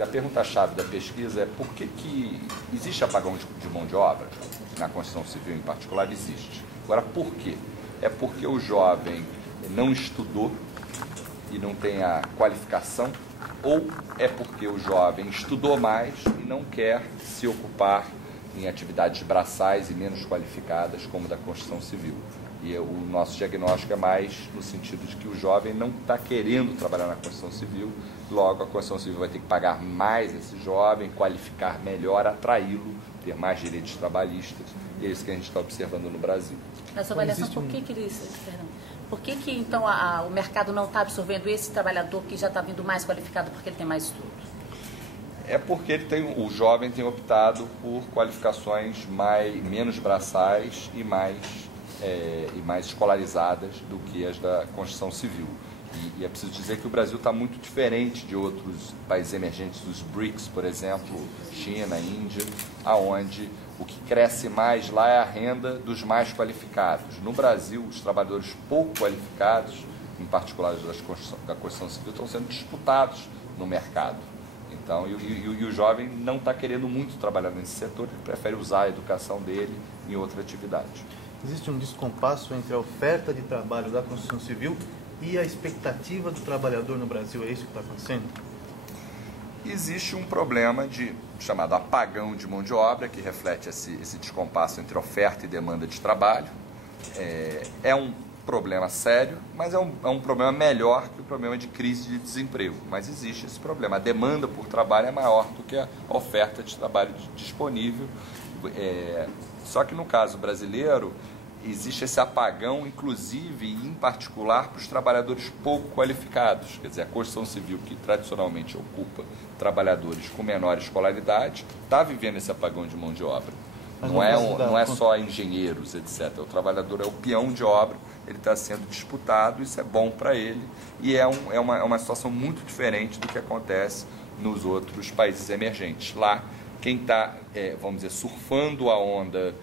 A pergunta-chave da pesquisa é por que existe apagão de mão de obra? Na construção civil, em particular, existe. Agora, por quê? É porque o jovem não estudou e não tem a qualificação, ou é porque o jovem estudou mais e não quer se ocupar em atividades braçais e menos qualificadas, como da construção civil. E o nosso diagnóstico é mais no sentido de que o jovem não está querendo trabalhar na construção civil, logo a construção civil vai ter que pagar mais esse jovem, qualificar melhor, atraí-lo, ter mais direitos trabalhistas, e é isso que a gente está observando no Brasil. Na sua avaliação, por que então o mercado não está absorvendo esse trabalhador que já está vindo mais qualificado porque ele tem mais estudo? É porque o jovem tem optado por qualificações menos braçais e mais escolarizadas do que as da construção civil. E é preciso dizer que o Brasil está muito diferente de outros países emergentes, dos BRICS, por exemplo, China, Índia, aonde o que cresce mais lá é a renda dos mais qualificados. No Brasil, os trabalhadores pouco qualificados, em particular da construção civil, estão sendo disputados no mercado. Então, e o jovem não está querendo muito trabalhar nesse setor, ele prefere usar a educação dele em outra atividade. Existe um descompasso entre a oferta de trabalho da construção civil e a expectativa do trabalhador no Brasil. É isso que está acontecendo? Existe um problema chamado apagão de mão de obra, que reflete esse descompasso entre oferta e demanda de trabalho. É um problema sério, mas é um problema melhor que o problema de crise de desemprego. Mas existe esse problema. A demanda por trabalho é maior do que a oferta de trabalho disponível. Só que no caso brasileiro, existe esse apagão, inclusive, em particular, para os trabalhadores pouco qualificados. Quer dizer, a construção civil, que tradicionalmente ocupa trabalhadores com menor escolaridade, está vivendo esse apagão de mão de obra. Não é só engenheiros, etc. O trabalhador é o peão de obra, ele está sendo disputado, isso é bom para ele, e é uma situação muito diferente do que acontece nos outros países emergentes. Lá, quem está, vamos dizer, surfando a onda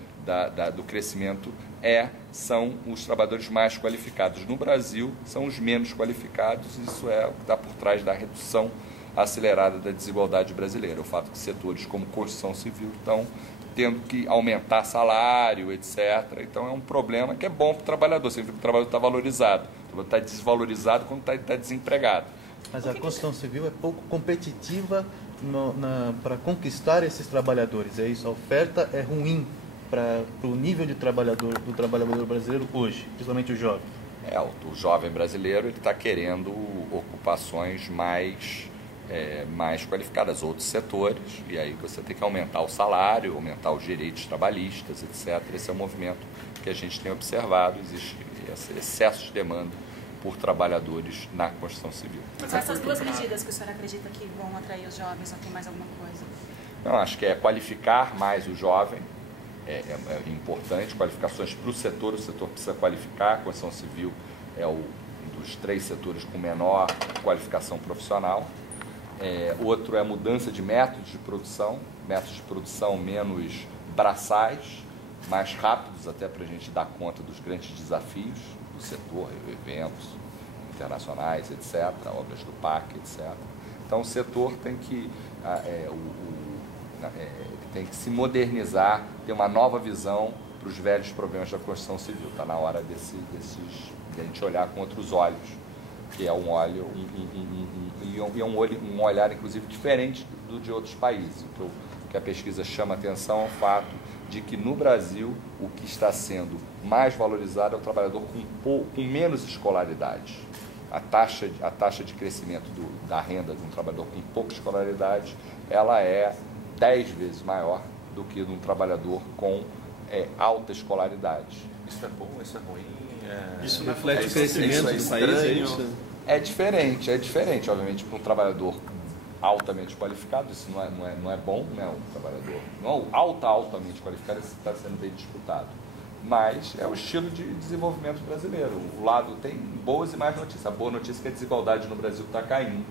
do crescimento são os trabalhadores mais qualificados. No Brasil, são os menos qualificados, isso é o que está por trás da redução acelerada da desigualdade brasileira. O fato que setores como construção civil estão tendo que aumentar salário, etc. Então é um problema que é bom para o trabalhador, significa que o trabalhador está valorizado. O trabalhador está desvalorizado quando está desempregado. Mas a construção civil é pouco competitiva para conquistar esses trabalhadores, é isso? A oferta é ruim para o nível de do trabalhador brasileiro hoje, principalmente o jovem? O jovem brasileiro está querendo ocupações mais qualificadas, outros setores, e aí você tem que aumentar o salário, aumentar os direitos trabalhistas, etc. Esse é um movimento que a gente tem observado, existe esse excesso de demanda por trabalhadores na construção civil. Mas essas duas medidas que o senhor acredita que vão atrair os jovens, ou tem mais alguma coisa? Não, acho que é qualificar mais o jovem, é importante, qualificações para o setor precisa qualificar, a construção civil é um dos 3 setores com menor qualificação profissional. Outro é a mudança de métodos de produção menos braçais, mais rápidos até para a gente dar conta dos grandes desafios do setor, eventos internacionais, etc., obras do PAC, etc. Então o setor tem que se modernizar, ter uma nova visão para os velhos problemas da construção civil. Está na hora de a gente olhar com outros olhos, que é um olhar, inclusive, diferente do de outros países. O que a pesquisa chama atenção é o fato de que, no Brasil, o que está sendo mais valorizado é o trabalhador com menos escolaridade. A taxa de crescimento da renda de um trabalhador com pouca escolaridade, ela é 10 vezes maior do que de um trabalhador com alta escolaridade. Isso é bom, isso é ruim? Isso reflete o crescimento do país, é isso? É diferente, obviamente, para um trabalhador altamente qualificado, isso não é bom, né? O trabalhador não altamente qualificado está sendo bem disputado. Mas é o estilo de desenvolvimento brasileiro. O lado tem boas e más notícias. A boa notícia é que a desigualdade no Brasil está caindo.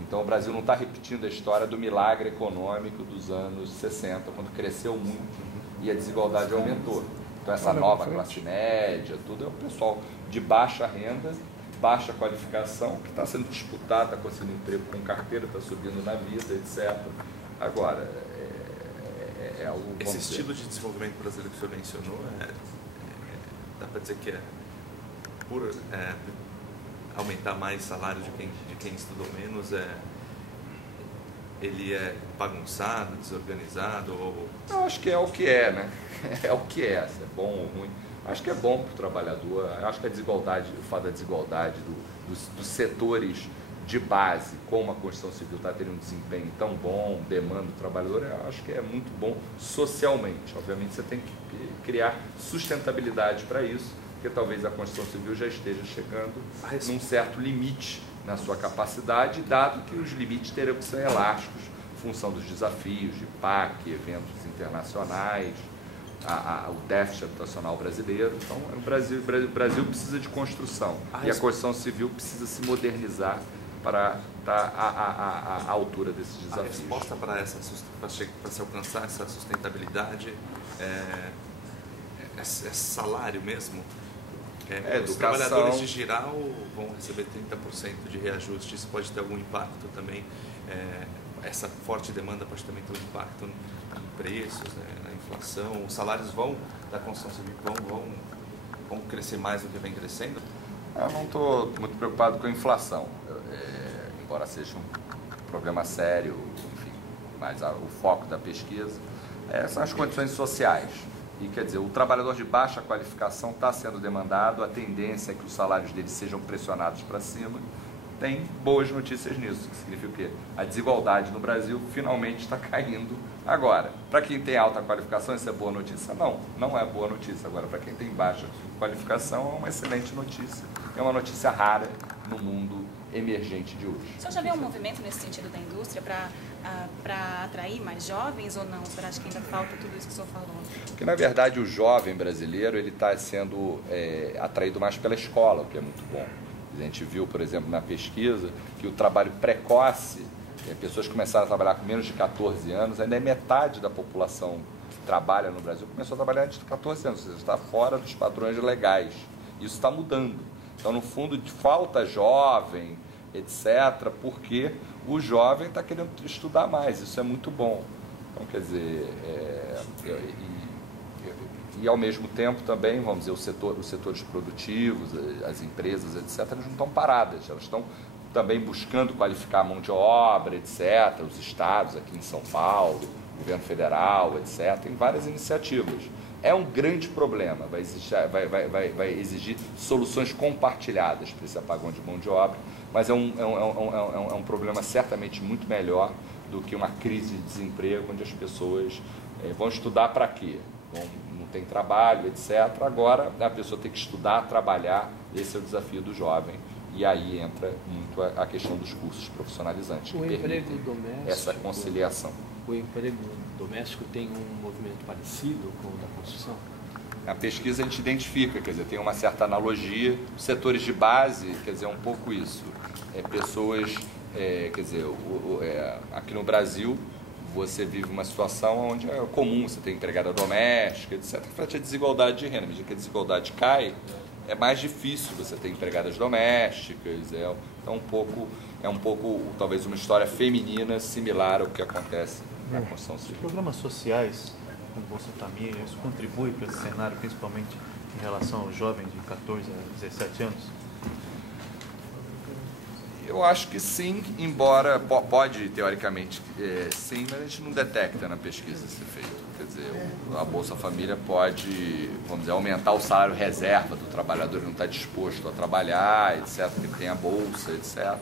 Então o Brasil não está repetindo a história do milagre econômico dos anos 60, quando cresceu muito e a desigualdade aumentou. Então essa nova classe média, tudo é o pessoal de baixa renda baixa qualificação, que está sendo disputado, está conseguindo emprego com carteira, está subindo na vida, etc. Agora, é algo... Esse estilo de desenvolvimento brasileiro que o senhor mencionou, dá para dizer que é por aumentar mais salário de quem estudou menos, ele é bagunçado, desorganizado? Ou... Eu acho que é o que é, né? É o que é, se é bom ou ruim. Acho que é bom para o trabalhador. Acho que a desigualdade, o fato da desigualdade dos setores de base, como a construção civil está tendo um desempenho tão bom, demanda do trabalhador, eu acho que é muito bom socialmente. Obviamente você tem que criar sustentabilidade para isso, porque talvez a construção civil já esteja chegando num certo limite na sua capacidade, dado que os limites terão que ser elásticos, em função dos desafios de PAC, eventos internacionais, o déficit habitacional brasileiro. Então, o Brasil precisa de construção e a construção civil precisa se modernizar para estar à altura desses desafios. A resposta para se alcançar essa sustentabilidade é salário mesmo? Os trabalhadores de geral vão receber 30% de reajuste. Isso pode ter algum impacto também? Essa forte demanda pode também ter um impacto em preços, na inflação? Os salários da construção civil vão crescer mais do que vem crescendo? Eu não estou muito preocupado com a inflação, embora seja um problema sério, enfim, mas o foco da pesquisa são as condições sociais. E, quer dizer, o trabalhador de baixa qualificação está sendo demandado, a tendência é que os salários deles sejam pressionados para cima. Tem boas notícias nisso, que significa o quê? A desigualdade no Brasil finalmente está caindo agora. Para quem tem alta qualificação, isso é boa notícia? Não, não é boa notícia. Agora, para quem tem baixa qualificação, é uma excelente notícia. É uma notícia rara no mundo emergente de hoje. O senhor já vê um movimento nesse sentido da indústria para atrair mais jovens ou não? O senhor acha que ainda falta tudo isso que o senhor falou? Porque, na verdade, o jovem brasileiro está sendo atraído mais pela escola, o que é muito bom. A gente viu, por exemplo, na pesquisa, que o trabalho precoce, pessoas que começaram a trabalhar com menos de 14 anos, ainda é metade da população que trabalha no Brasil começou a trabalhar antes de 14 anos, ou seja, está fora dos padrões legais. Isso está mudando. Então, no fundo, falta jovem, etc., porque o jovem está querendo estudar mais. Isso é muito bom. Então, quer dizer, e ao mesmo tempo também, vamos dizer, os setores produtivos, as empresas, etc., elas não estão paradas, elas estão também buscando qualificar a mão de obra, etc., os estados aqui em São Paulo, o governo federal, etc., tem várias iniciativas. É um grande problema, vai exigir soluções compartilhadas para esse apagão de mão de obra, mas é um problema certamente muito melhor do que uma crise de desemprego, onde as pessoas vão estudar para quê? Não tem trabalho, etc. Agora a pessoa tem que estudar, trabalhar, esse é o desafio do jovem. E aí entra muito a questão dos cursos profissionalizantes, que permitem essa conciliação. O emprego doméstico tem um movimento parecido com o da construção? A pesquisa a gente identifica, quer dizer, tem uma certa analogia. Os setores de base, quer dizer, é um pouco isso. Pessoas, quer dizer, aqui no Brasil, você vive uma situação onde é comum você ter empregada doméstica, etc. Reflete a desigualdade de renda. À medida que a desigualdade cai, é mais difícil você ter empregadas domésticas. Então, é um pouco, talvez, uma história feminina similar ao que acontece na construção civil. Os programas sociais, como Bolsa Família, isso contribui para esse cenário, principalmente em relação aos jovens de 14 a 17 anos? Eu acho que sim, embora pode, teoricamente, sim, mas a gente não detecta na pesquisa esse efeito. Quer dizer, a Bolsa Família pode, vamos dizer, aumentar o salário reserva do trabalhador que não está disposto a trabalhar, etc., que tem a bolsa, etc.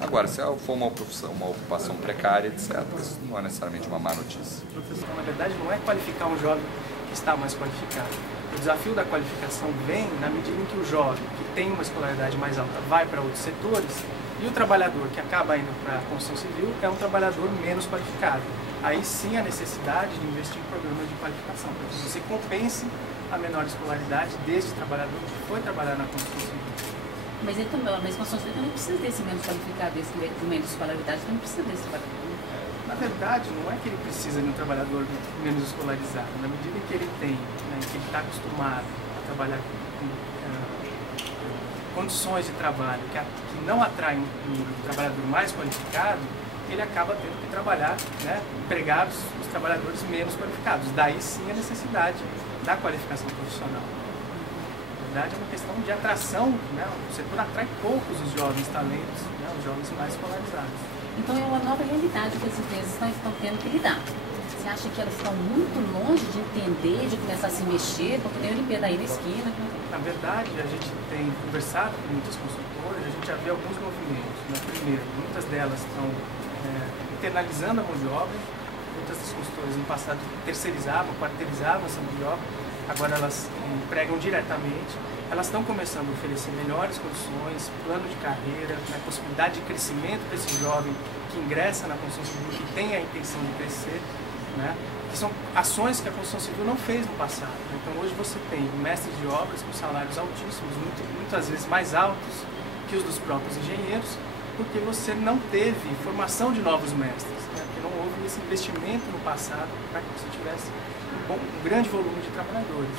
Agora, se for uma ocupação precária, etc., isso não é necessariamente uma má notícia. Professor, na verdade, não é qualificar um jovem que está mais qualificado. O desafio da qualificação vem na medida em que o jovem que tem uma escolaridade mais alta vai para outros setores e o trabalhador que acaba indo para a construção civil é um trabalhador menos qualificado. Aí sim a necessidade de investir em programas de qualificação, para que você compense a menor escolaridade deste trabalhador que foi trabalhar na construção civil. Mas então, a construção civil também precisa desse menos qualificado, desse menos escolaridade, também precisa desse trabalhador. Na verdade, não é que ele precisa de um trabalhador menos escolarizado. Na medida em que ele tem, que ele está acostumado a trabalhar com condições de trabalho que não atraem um trabalhador mais qualificado, ele acaba tendo que trabalhar, né, empregar os trabalhadores menos qualificados. Daí sim a necessidade da qualificação profissional. Na verdade é uma questão de atração, né, o setor atrai poucos os jovens talentos, né, os jovens mais escolarizados. Então é uma nova realidade que as empresas estão tendo que lidar. Você acha que elas estão muito longe de entender, de começar a se mexer, porque tem a Olimpíada aí na esquina? Na verdade, a gente tem conversado com muitas consultoras, a gente já vê alguns movimentos. Né? Primeiro, muitas delas estão internalizando a mão de obra, muitas das consultoras no passado terceirizavam, quarteirizavam essa mão de obra, agora elas empregam diretamente. Elas estão começando a oferecer melhores condições, plano de carreira, né, possibilidade de crescimento para esse jovem que ingressa na construção civil, que tem a intenção de crescer, né, que são ações que a construção civil não fez no passado. Né? Então hoje você tem mestres de obras com salários altíssimos, muitas vezes mais altos que os dos próprios engenheiros, porque você não teve formação de novos mestres, né? Porque não houve esse investimento no passado para que você tivesse um grande volume de trabalhadores.